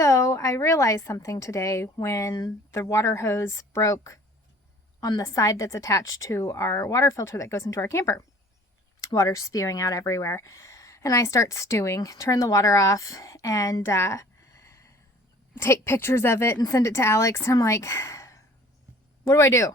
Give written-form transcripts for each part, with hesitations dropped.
So I realized something today when the water hose broke on the side that's attached to our water filter that goes into our camper. Water spewing out everywhere. And I start stewing, turn the water off, and take pictures of it and send it to Alex. And I'm like, what do I do?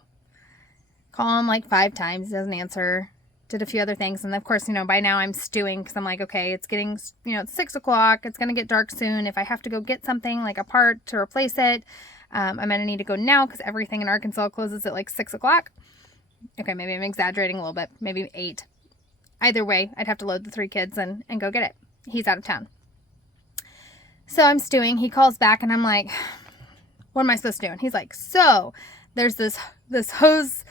Call him like 5 times, he doesn't answer. Did a few other things. And of course, by now I'm stewing because I'm like, okay, it's getting, it's 6 o'clock. It's going to get dark soon. If I have to go get something like a part to replace it, I'm going to need to go now because everything in Arkansas closes at like 6 o'clock. Okay, maybe I'm exaggerating a little bit. Maybe 8. Either way, I'd have to load the 3 kids and go get it. He's out of town. So I'm stewing. He calls back and I'm like, what am I supposed to do? And he's like, so there's this hose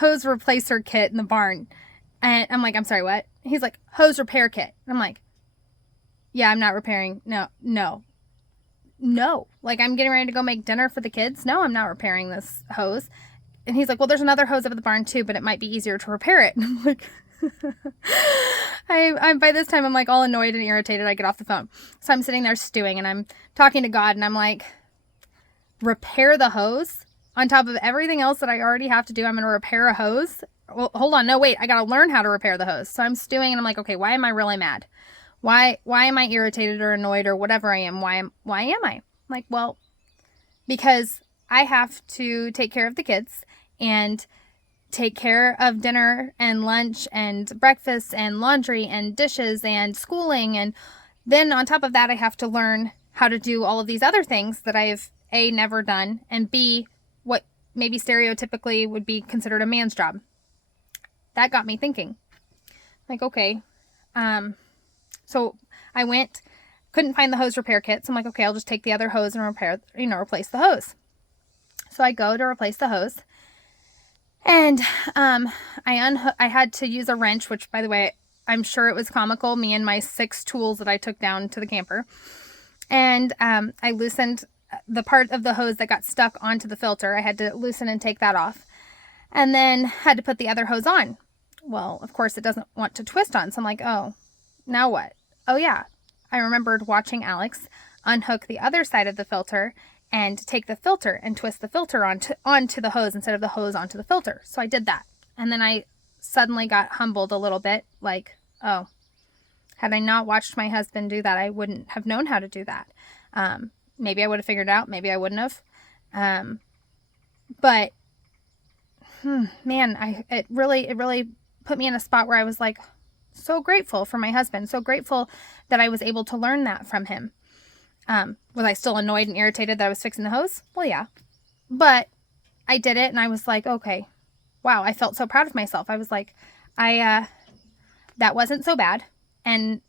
replacer kit in the barn. And I'm like, I'm sorry, what? He's like, hose repair kit. And I'm like, yeah, I'm not repairing. No. Like, I'm getting ready to go make dinner for the kids. No, I'm not repairing this hose. And he's like, well, there's another hose up at the barn too, but it might be easier to repair it. And I'm like, I'm by this time, I'm like all annoyed and irritated. I get off the phone. So I'm sitting there stewing and I'm talking to God and I'm like, repair the hose on top of everything else that I already have to do. I'm going to repair a hose. Well, hold on. No, wait, I got to learn how to repair the hose. So I'm stewing and I'm like, okay, why am I really mad? Why am I irritated or annoyed or whatever I am? Why am I? I'm like, well, because I have to take care of the kids and take care of dinner and lunch and breakfast and laundry and dishes and schooling. And then on top of that, I have to learn how to do all of these other things that I've A, never done, and B, what maybe stereotypically would be considered a man's job. That got me thinking, like, okay, so I couldn't find the hose repair kit. So I'm like, okay, I'll just take the other hose and replace the hose. So I go to replace the hose and, I had to use a wrench, which by the way, I'm sure it was comical, me and my 6 tools that I took down to the camper. And, I loosened the part of the hose that got stuck onto the filter. I had to loosen and take that off and then had to put the other hose on. Well, of course it doesn't want to twist on. So I'm like, oh, now what? Oh yeah. I remembered watching Alex unhook the other side of the filter and take the filter and twist the filter onto the hose instead of the hose onto the filter. So I did that. And then I suddenly got humbled a little bit. Like, oh, had I not watched my husband do that, I wouldn't have known how to do that. Maybe I would have figured it out. Maybe I wouldn't have. But man, it really put me in a spot where I was like so grateful for my husband, so grateful that I was able to learn that from him. Was I still annoyed and irritated that I was fixing the hose? Well, yeah, but I did it and I was like, okay, wow. I felt so proud of myself. I was like, that wasn't so bad. And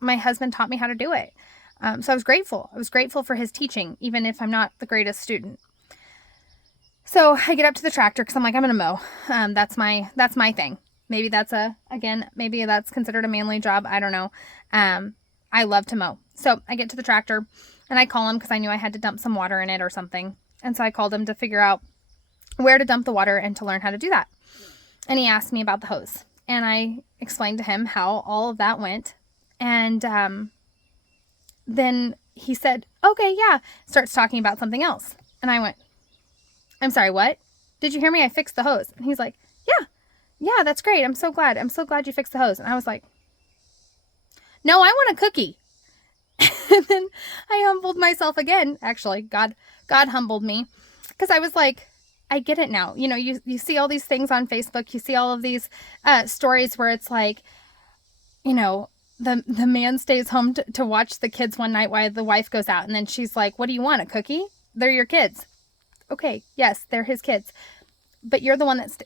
my husband taught me how to do it. So I was grateful. I was grateful for his teaching, even if I'm not the greatest student. So I get up to the tractor because I'm like, I'm going to mow. That's my thing. Maybe maybe that's considered a manly job. I don't know. I love to mow. So I get to the tractor and I call him because I knew I had to dump some water in it or something. And so I called him to figure out where to dump the water and to learn how to do that. And he asked me about the hose. And I explained to him how all of that went. And then he said, okay, yeah. Starts talking about something else. And I went, I'm sorry, what? Did you hear me? I fixed the hose. And he's like, yeah, that's great. I'm so glad you fixed the hose. And I was like, no, I want a cookie. And then I humbled myself again. Actually, God humbled me because I was like, I get it now. You see all these things on Facebook. You see all of these stories where it's like, the man stays home to watch the kids one night while the wife goes out. And then she's like, what do you want? A cookie? They're your kids. Okay, yes, they're his kids. But you're the one that's,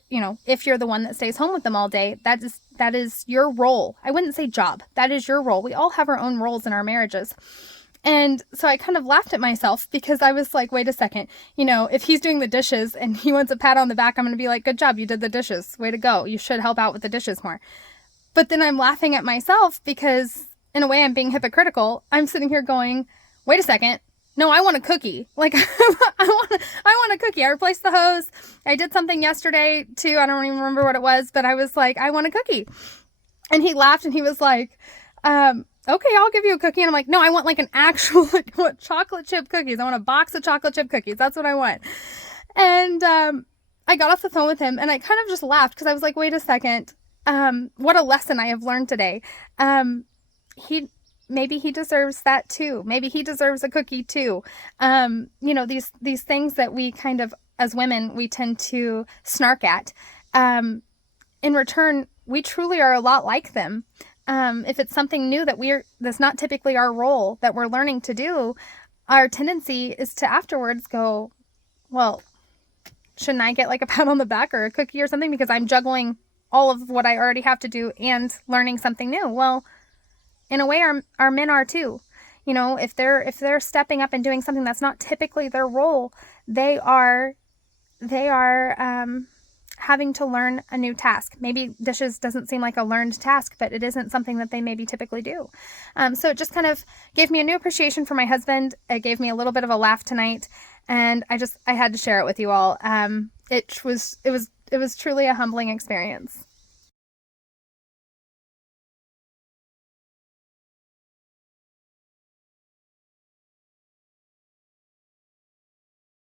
if you're the one that stays home with them all day, that is your role. I wouldn't say job. That is your role. We all have our own roles in our marriages. And so I kind of laughed at myself because I was like, wait a second, if he's doing the dishes and he wants a pat on the back, I'm going to be like, good job. You did the dishes. Way to go. You should help out with the dishes more. But then I'm laughing at myself because in a way I'm being hypocritical. I'm sitting here going, wait a second. No, I want a cookie. Like, I want a cookie. I replaced the hose. I did something yesterday too. I don't even remember what it was, but I was like, I want a cookie. And he laughed and he was like, okay, I'll give you a cookie. And I'm like, no, I want like an actual, like, I want chocolate chip cookies. I want a box of chocolate chip cookies. That's what I want. And I got off the phone with him and I kind of just laughed because I was like, wait a second. What a lesson I have learned today. Maybe he deserves that too. Maybe he deserves a cookie too. These things that we kind of, as women, we tend to snark at. In return, we truly are a lot like them. If it's something new that's not typically our role that we're learning to do, our tendency is to afterwards go, well, shouldn't I get like a pat on the back or a cookie or something because I'm juggling all of what I already have to do and learning something new? Well, in a way, our men are too. If they're stepping up and doing something that's not typically their role, they are having to learn a new task. Maybe dishes doesn't seem like a learned task, but it isn't something that they maybe typically do. So it just kind of gave me a new appreciation for my husband. It gave me a little bit of a laugh tonight, and I had to share it with you all. It was truly a humbling experience.